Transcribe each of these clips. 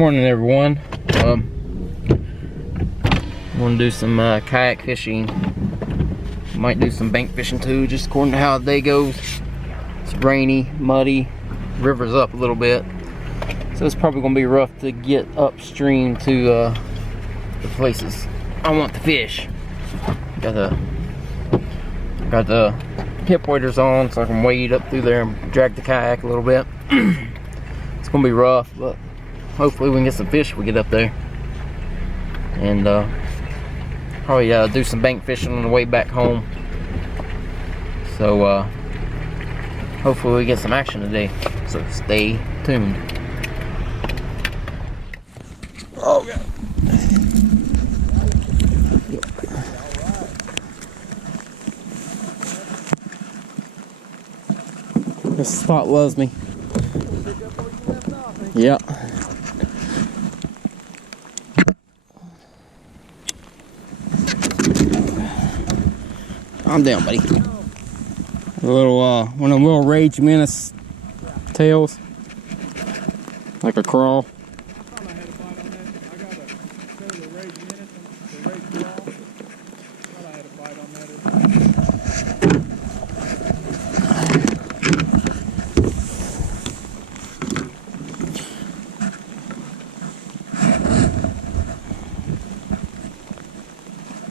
Morning, everyone. I'm gonna do some kayak fishing. Might do some bank fishing too, just according to how the day goes. It's rainy, muddy, river's up a little bit, so it's probably gonna be rough to get upstream to the places I want to fish. Got the hip waders on so I can wade up through there and drag the kayak a little bit. It's gonna be rough, but hopefully we can get some fish when we get up there. And probably do some bank fishing on the way back home. So hopefully we get some action today. So stay tuned. Oh God. This spot loves me. Yeah. I'm down, buddy. A little, one of them little Rage Menace tails. Like a crawl.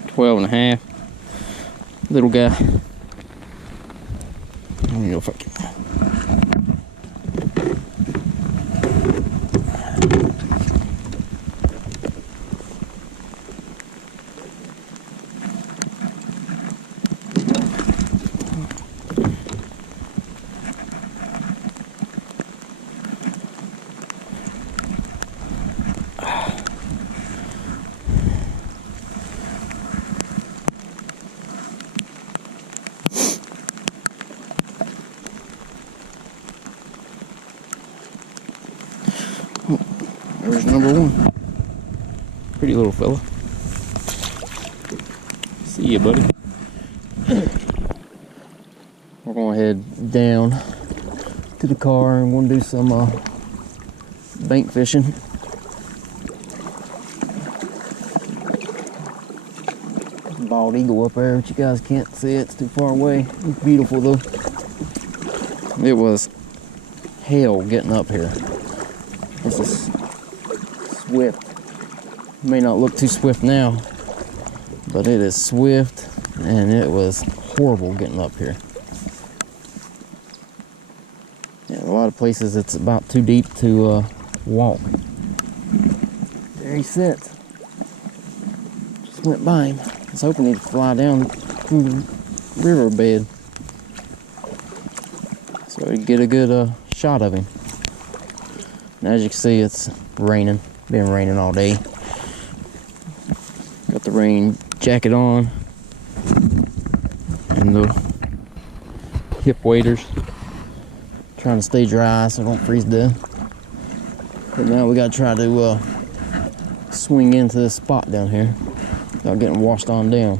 12.5. Little guy. Let me know if I can. There's number one. Pretty little fella. See ya, buddy. We're gonna head down to the car and we're gonna do some bank fishing. Bald eagle up there, but you guys can't see it. It's too far away. It's beautiful though. It was hell getting up here. This is swift. May not look too swift now, but it is swift, and it was horrible getting up here. Yeah, a lot of places it's about too deep to walk. There he sits. Just went by him. I was hoping he'd fly down through the riverbed so I'd get a good shot of him. And as you can see, it's raining. Been raining all day. Got the rain jacket on and the hip waders. Trying to stay dry so I don't freeze to death. But now we gotta try to swing into this spot down here without getting washed on down.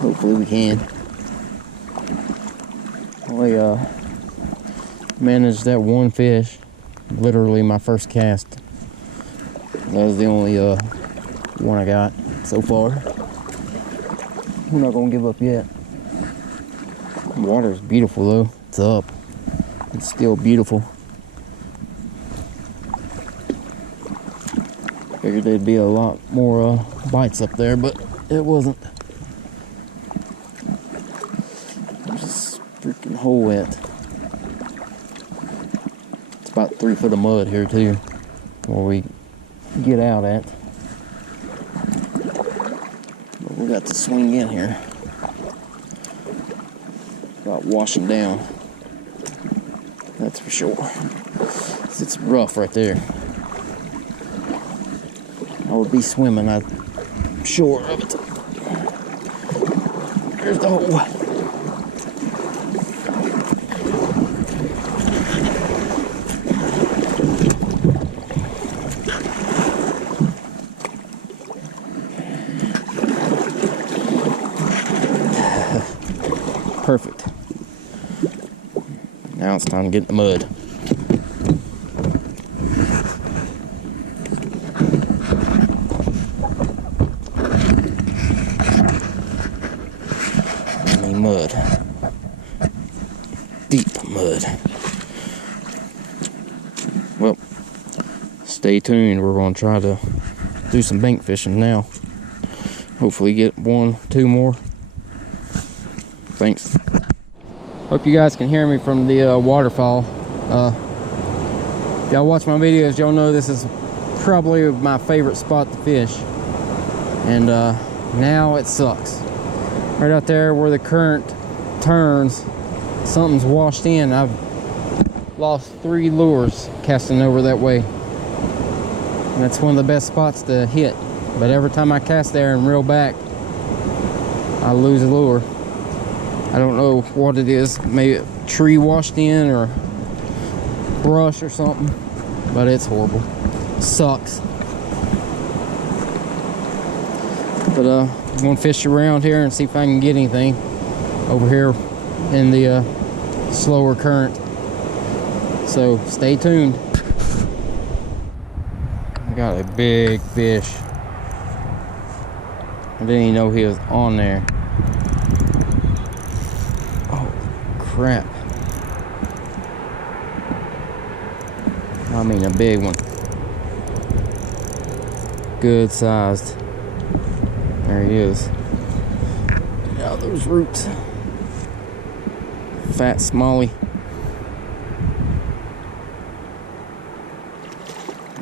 Hopefully we can. We managed that one fish. Literally my first cast. That was the only one I got so far. We're not gonna give up yet. The water is beautiful though. It's up. It's still beautiful. Figured there'd be a lot more bites up there, but it wasn't. There's this freaking hole at. About 3 foot of mud here too, where we get out at. But we got to swing in here. About washing down. That's for sure. It's rough right there. I would be swimming, I'm sure of it. There's the hole. Perfect. Now it's time to get in the mud. mud. Deep mud. Well, stay tuned. We're going to try to do some bank fishing now. Hopefully get 1, 2 more. Thanks. Hope you guys can hear me from the waterfall. If y'all watch my videos, y'all know this is probably my favorite spot to fish. And now it sucks. Right out there where the current turns, something's washed in. I've lost 3 lures casting over that way. And that's one of the best spots to hit. But every time I cast there and reel back, I lose a lure. I don't know what it is. Maybe a tree washed in or brush or something. But it's horrible. Sucks. But I'm gonna fish around here and see if I can get anything over here in the slower current. So stay tuned. I got a big fish. I didn't even know he was on there. Oh crap. I mean a big one. Good sized. There he is. Get out those roots. Fat Smallie.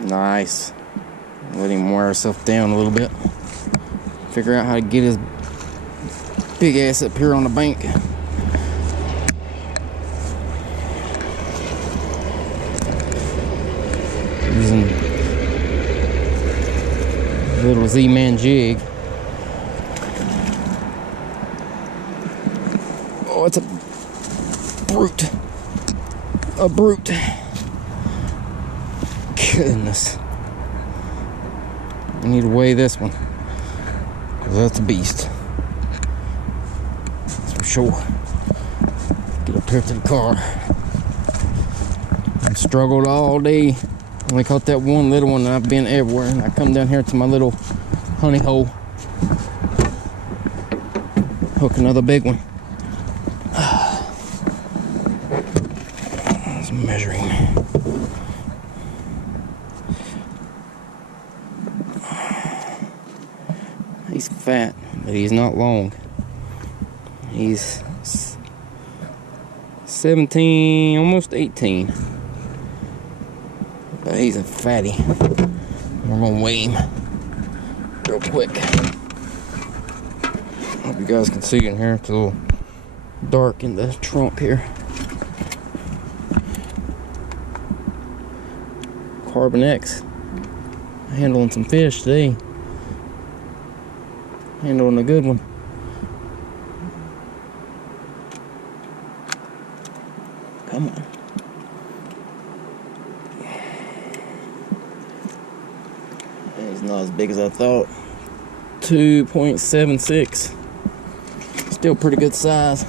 Nice. Let him wear himself down a little bit. Figure out how to get his big ass up here on the bank. Using a little Z-Man jig. Oh, it's a brute. A brute. Goodness. I need to weigh this one. Because that's a beast. That's for sure. Get up here to the car. I struggled all day. Only caught that one little one and I've been everywhere. And I come down here to my little honey hole. Hook another big one. That's measuring. He's fat, but he's not long. He's 17, almost 18. But he's a fatty. We're gonna weigh him real quick. Hope you guys can see in here. It's a little dark in the trunk here. Carbon X. Handling some fish today. Handling a good one. Come on. He's not as big as I thought. 2.76. Still pretty good size.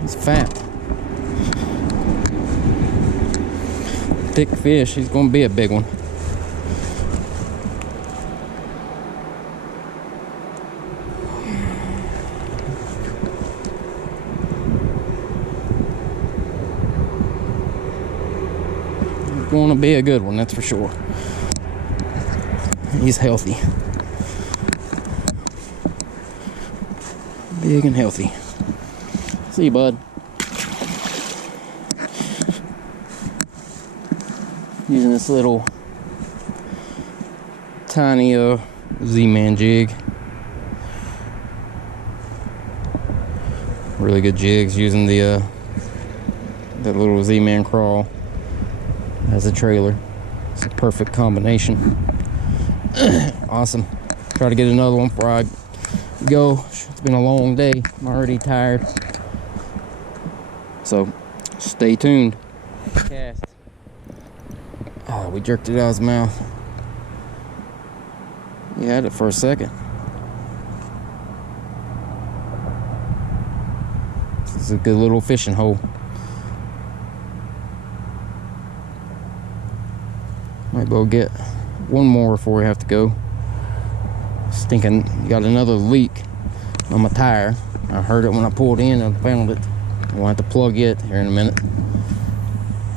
He's fat. Thick fish. He's gonna be a big one. Going to be a good one, that's for sure. He's healthy. Big and healthy. See you, bud. Using this little tiny Z-Man jig. Really good jigs using the that little Z-Man crawl as a trailer. It's a perfect combination. Awesome. Try to get another one before I go. It's been a long day. I'm already tired. So stay tuned. Cast. Oh, we jerked it out of his mouth. He had it for a second. This is a good little fishing hole. Might go get one more before we have to go. Stinking, got another leak on my tire. I heard it when I pulled in and found it. We'll have to plug it here in a minute.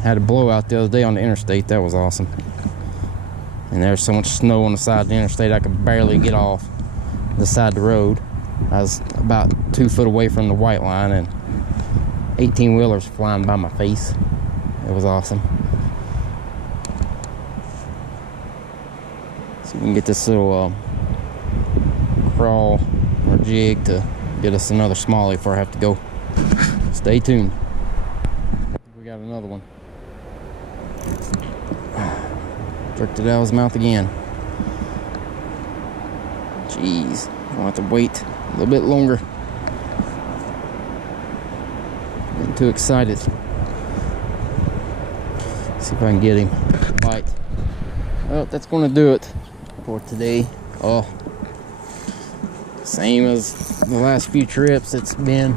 Had a blowout the other day on the interstate. That was awesome. And there's so much snow on the side of the interstate I could barely get off the side of the road. I was about 2 foot away from the white line and 18-wheelers flying by my face. It was awesome. So we can get this little crawl or jig to get us another smallie before I have to go. Stay tuned. We got another one. Jerked it out of his mouth again. Jeez, I'll have to wait a little bit longer. Getting too excited. See if I can get him to bite. Well, that's gonna do it for today. Oh, same as the last few trips. It's been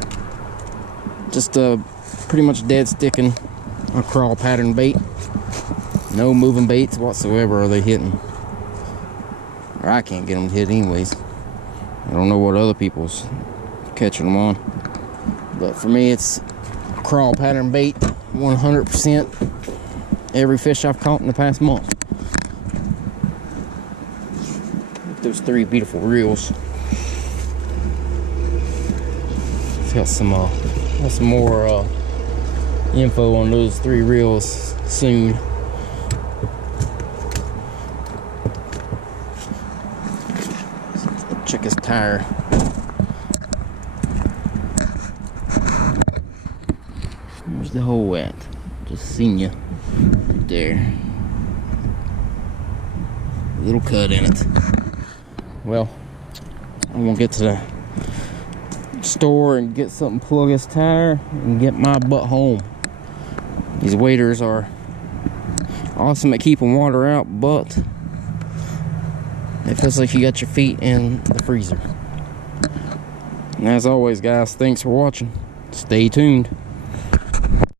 just pretty much dead sticking a crawl pattern bait. No moving baits whatsoever are they hitting. Or I can't get them to hit anyways. I don't know what other people's catching them on. But for me, it's crawl pattern bait 100%. Every fish I've caught in the past month. Those 3 beautiful reels. Got some more info on those 3 reels soon. Check his tire. Where's the hole at? Just seen you right there. Little cut in it. Well, I'm gonna get to the store and get something, plug his tire, and get my butt home. These waders are awesome at keeping water out, but it feels like you got your feet in the freezer. And as always, guys, thanks for watching. Stay tuned.